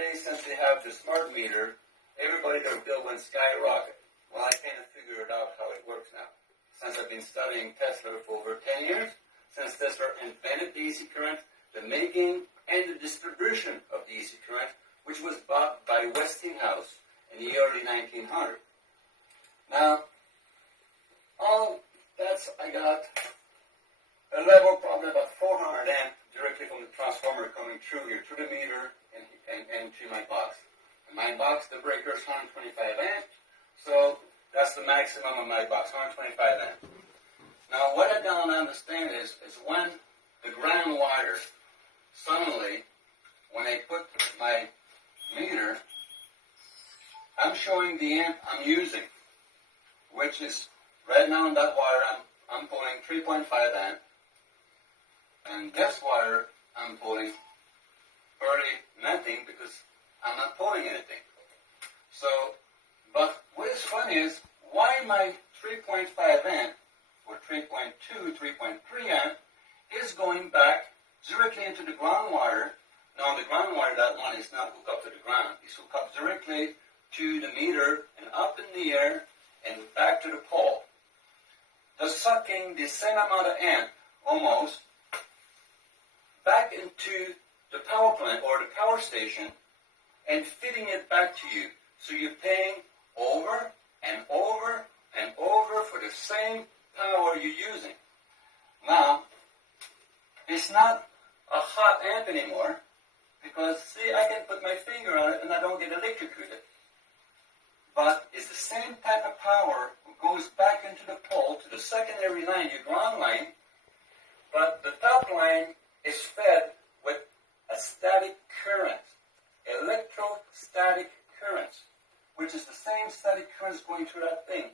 nowadays, since they have the smart meter, everybody their bill went skyrocket. Well, I kind of figured out how it works now. Since I've been studying Tesla for over 10 years, since Tesla invented the DC current, the making and the distribution of the DC current, which was bought by Westinghouse in the early 1900s. Now, I got a level probably about 400 amp directly from the transformer coming through here, through the meter and to my box. In my box, the breaker is 125 amps, so that's the maximum of my box, 125 amps. Now, what I don't understand is when the ground wire, suddenly, when I put my meter, I'm showing the amp I'm using, which is right now on that wire, I'm pulling 3.5 amp, and this wire, I'm pulling barely nothing because I'm not pulling anything. So, but what is funny is why my 3.5 amp or 3.2, 3.3 amp is going back directly into the ground wire. Now the ground wire, that one is not hooked up to the ground. It's hooked up directly to the meter and up in the air and back to the pole. Thus sucking the same amount of amp, almost, back into the power plant or the power station and feeding it back to you. So you're paying over and over and over for the same power you're using. Now, it's not a hot amp anymore because, see, I can put my finger on it and I don't get electrocuted. But it's the same type of power that goes back into the pole to the secondary line, your ground line, but the top line is fed with a static current, electrostatic currents, which is the same static currents going through that thing.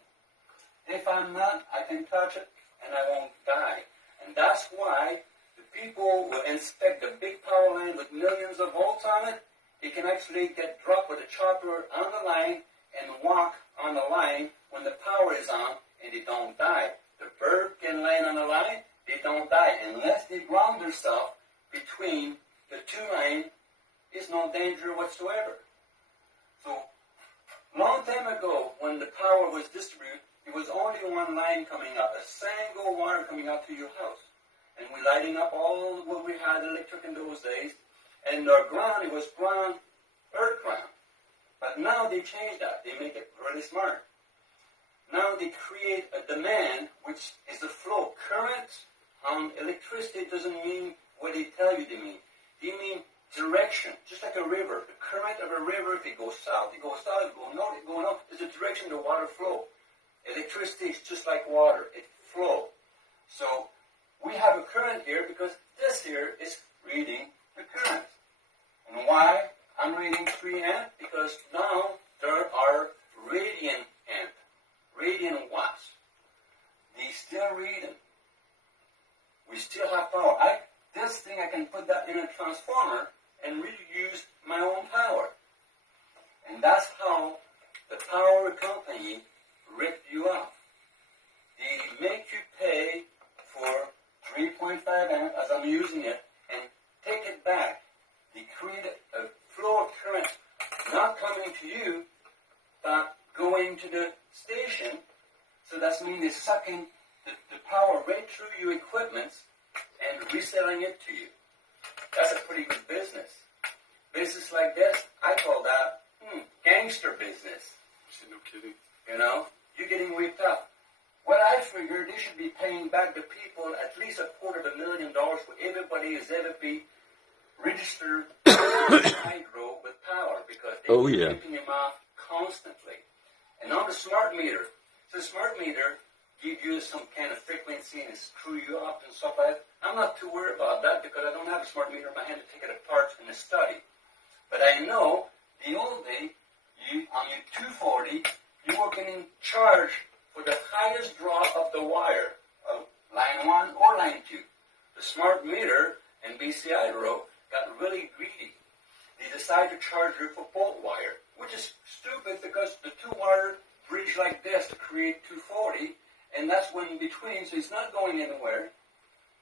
If I'm not, I can touch it and I won't die. And that's why the people will inspect the big power line with millions of volts on it. They can actually get dropped with a chopper on the line and walk on the line when the power is on and they don't die. The bird can land on the line, they don't die. Unless they ground themselves between the two lines, there's no danger whatsoever. So, long time ago, when the power was distributed, it was only one line coming up, a single wire coming up to your house. And we're lighting up all what we had electric in those days. And our ground, it was ground, earth ground. But now they changed that. They make it really smart. Now they create a demand, which is the flow. Current on electricity doesn't mean what they tell you they mean. They mean direction, just like a river. The current of a river, if it goes south, it goes south. If it goes north, it goes north. It's the direction the water flows. Electricity is just like water. It flows. So we have a current here because this here is reading the current. And why I'm reading 3 amp? Because now there are radiant amp, radiant watts. They still reading. We still have power. This thing, I can put that in a transformer and really use my own power. And that's how the power company ripped you off. They make you pay for 3.5 amp as I'm using it and take it back. They create a flow of current not coming to you, but going to the station. So that means they're sucking the power right through your equipment and reselling it to you. That's a pretty good business. Business like this, I call that gangster business. No kidding. You know, you're getting whipped up. What I figured, they should be paying back the people at least $250,000 for everybody who's ever been registered hydro with power because they're ripping them off constantly. And on the smart meter, the smart meter give you some kind of frequency and screw you up and stuff like that. I'm not too worried about that because I don't have a smart meter in my hand to take it apart and study. But I know the old day, on your 240, you were getting charged for the highest draw of the wire, of line 1 or line 2. The smart meter and BC Hydro got really greedy. They decided to charge you for bolt wire, which is stupid because the 2 wire bridge like this to create 240, and that's one in between, so it's not going anywhere.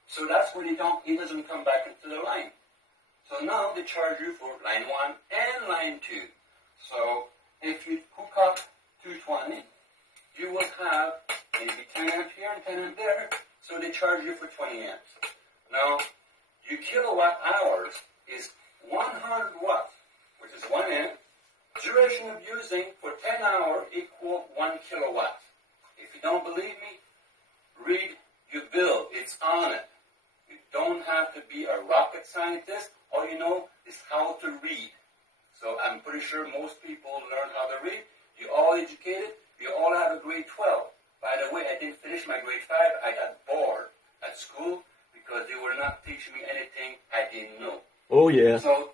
So that's when it doesn't come back into the line. So now they charge you for line 1 and and line 2. So if you hook up 220, you will have maybe 10 amp here and 10 amp there, so they charge you for 20 amps. Now, your kilowatt hours is 100 watts, which is 1 amp. Duration of using for 10 hours equal 1 kilowatt. If you don't believe me, read your bill. It's on it. You don't have to be a rocket scientist. All you know is how to read. So I'm pretty sure most people learn how to read. You're all educated. You all have a grade 12. By the way, I didn't finish my grade 5. I got bored at school because they were not teaching me anything I didn't know. Oh, yeah. So